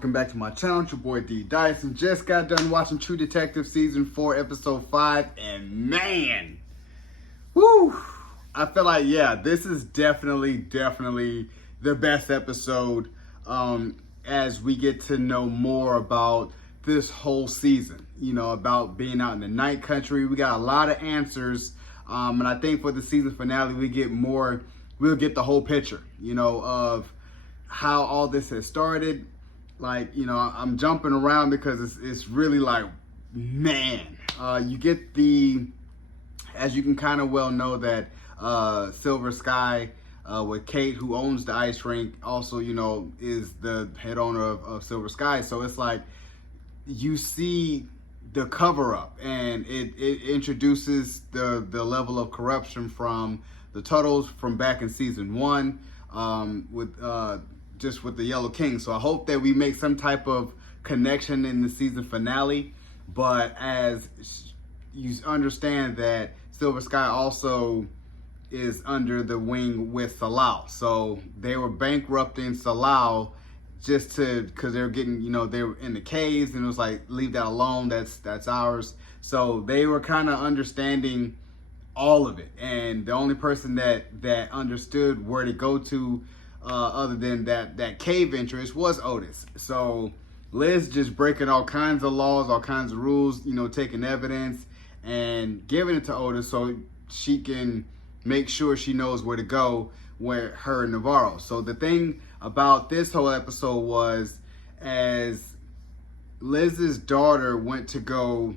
welcome back to my channel. It's your boy D Dyson. Just got done watching True Detective Season 4, Episode 5, and man, whoo! I feel like, yeah, this is definitely the best episode as we get to know more about this whole season, you know, about being out in the night country. We got a lot of answers, and I think for the season finale, we'll get the whole picture, you know, of how all this has started. Like, you know, I'm jumping around because it's really like, man, you get as you can kind of well know that Silver Sky with Kate, who owns the ice rink, also, you know, is the head owner of Silver Sky. So it's like you see the cover up, and it introduces the level of corruption from the Tuttles from back in season 1 with the Yellow King. So I hope that we make some type of connection in the season finale. But as you understand that Silver Sky also is under the wing with Salao. So they were bankrupting Salao just because they were getting, you know, they were in the caves, and it was like, leave that alone, that's ours. So they were kind of understanding all of it, and the only person that understood where to go to other than that cave entrance was Otis. So Liz just breaking all kinds of laws, all kinds of rules, you know, taking evidence and giving it to Otis so she can make sure she knows where to go with her and Navarro. So the thing about this whole episode was, as Liz's daughter went to go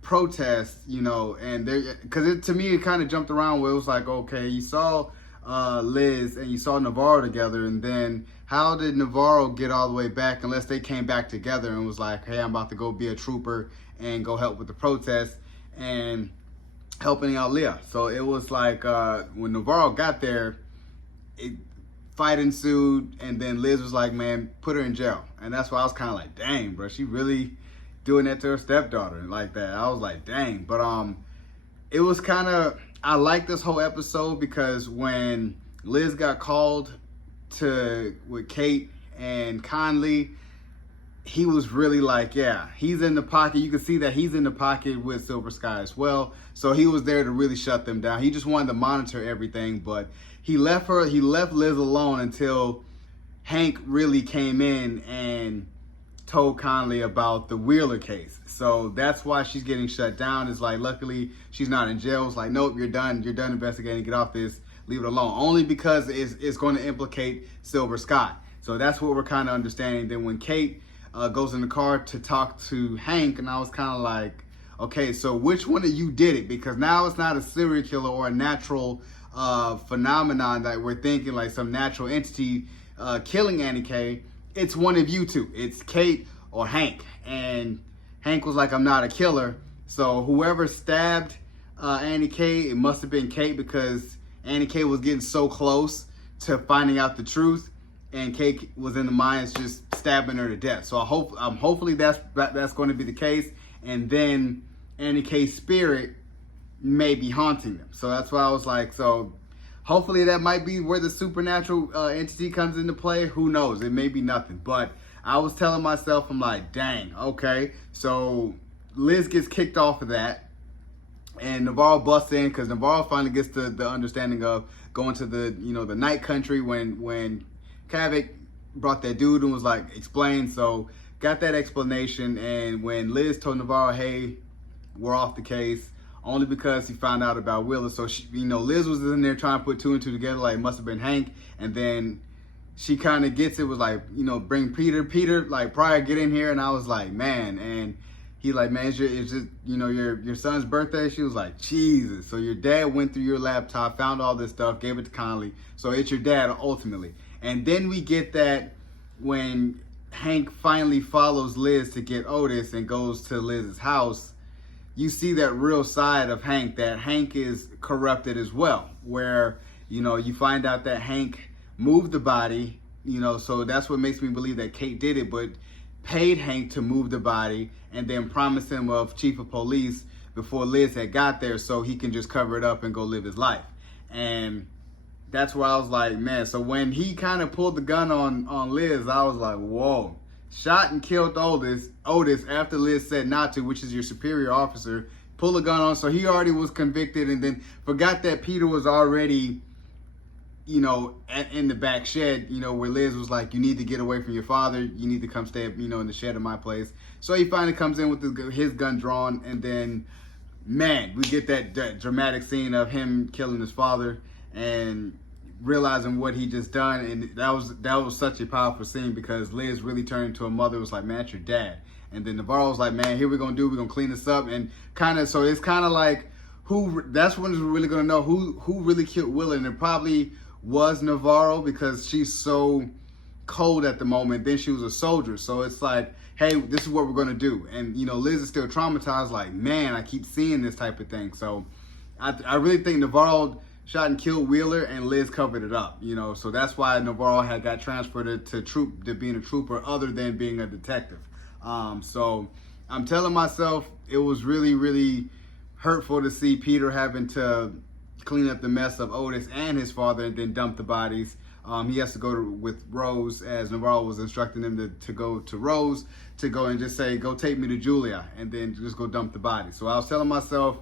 protest, you know, and because to me it kind of jumped around where it was like, okay, you saw Liz and you saw Navarro together, and then how did Navarro get all the way back unless they came back together and was like, hey, I'm about to go be a trooper and go help with the protest and helping out Leah. So it was like when Navarro got there, fight ensued, and then Liz was like, man, put her in jail. And that's why I was kind of like, dang, bro, she really doing that to her stepdaughter like that. I was like, dang. But it was kind of, I like this whole episode because when Liz got called with Kate and Conley, he was really like, yeah, he's in the pocket. You can see that he's in the pocket with Silver Sky as well. So he was there to really shut them down. He just wanted to monitor everything, but he left Liz alone until Hank really came in and told Conley about the Wheeler case. So that's why she's getting shut down. It's like, luckily she's not in jail. It's like, nope, you're done investigating, get off this, leave it alone. Only because it's going to implicate Silver Sky. So that's what we're kind of understanding. Then when Kate goes in the car to talk to Hank, and I was kind of like, okay, so which one of you did it? Because now it's not a serial killer or a natural phenomenon that we're thinking like some natural entity killing Annie K. It's one of you two. It's Kate or Hank. And Hank was like, I'm not a killer. So whoever stabbed Annie K, it must have been Kate, because Annie K was getting so close to finding out the truth, and Kate was in the mines just stabbing her to death. So hopefully that's going to be the case. And then Annie K's spirit may be haunting them. So that's why I was like, so hopefully that might be where the supernatural entity comes into play. Who knows? It may be nothing. But I was telling myself, I'm like, dang, okay. So Liz gets kicked off of that, and Navarro busts in because Navarro finally gets the understanding of going to the night country when Kavik brought that dude and was like, explain. So got that explanation, and when Liz told Navarro, hey, we're off the case, only because he found out about Wheeler. So she, Liz was in there trying to put 2 and 2 together, like it must have been Hank. And then she kind of gets it, was like, bring Peter, like, Pryor, get in here. And I was like, man. And he like, man, it's just, your son's birthday. She was like, Jesus. So your dad went through your laptop, found all this stuff, gave it to Conley. So it's your dad ultimately. And then we get that when Hank finally follows Liz to get Otis and goes to Liz's house, you see that real side of Hank, that Hank is corrupted as well, where, you find out that Hank moved the body, so that's what makes me believe that Kate did it, but paid Hank to move the body and then promised him of chief of police before Liz had got there so he can just cover it up and go live his life. And that's where I was like, man, so when he kind of pulled the gun on Liz, I was like, whoa, shot and killed Otis after Liz said not to, which is your superior officer, pull a gun on. So he already was convicted, and then forgot that Peter was already, you know, in the back shed, you know, where Liz was like, you need to get away from your father. You need to come stay, you know, in the shed of my place. So he finally comes in with his gun drawn, and then, man, we get that dramatic scene of him killing his father and realizing what he just done. And that was such a powerful scene, because Liz really turned into a mother. It was like, man, that's your dad. And then Navarro was like, man, here we're gonna clean this up. And kind of, so it's kind of like, that's when we're really gonna know who really killed Willa. And it probably was Navarro, because she's so cold at the moment. Then she was a soldier, so it's like, hey, this is what we're gonna do. And you know, Liz is still traumatized, like, man, I keep seeing this type of thing. So I really think Navarro shot and killed Wheeler, and Liz covered it up, you know. So that's why Navarro had got transferred to being a trooper, other than being a detective. So I'm telling myself, it was really, really hurtful to see Peter having to clean up the mess of Otis and his father, and then dump the bodies. He has to go with Rose, as Navarro was instructing him to go to Rose, to go and just say, go take me to Julia, and then just go dump the body. So I was telling myself,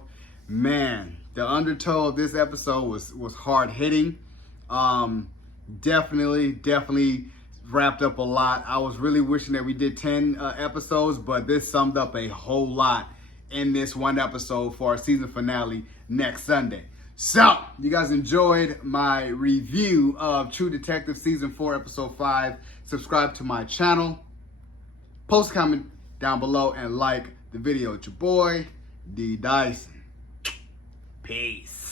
man, the undertow of this episode was hard hitting. Definitely wrapped up a lot. I was really wishing that we did 10 episodes, but this summed up a whole lot in this one episode for our season finale next Sunday. So, you guys enjoyed my review of True Detective Season 4, Episode 5. Subscribe to my channel. Post a comment down below and like the video. It's your boy, D. Dyson. Peace.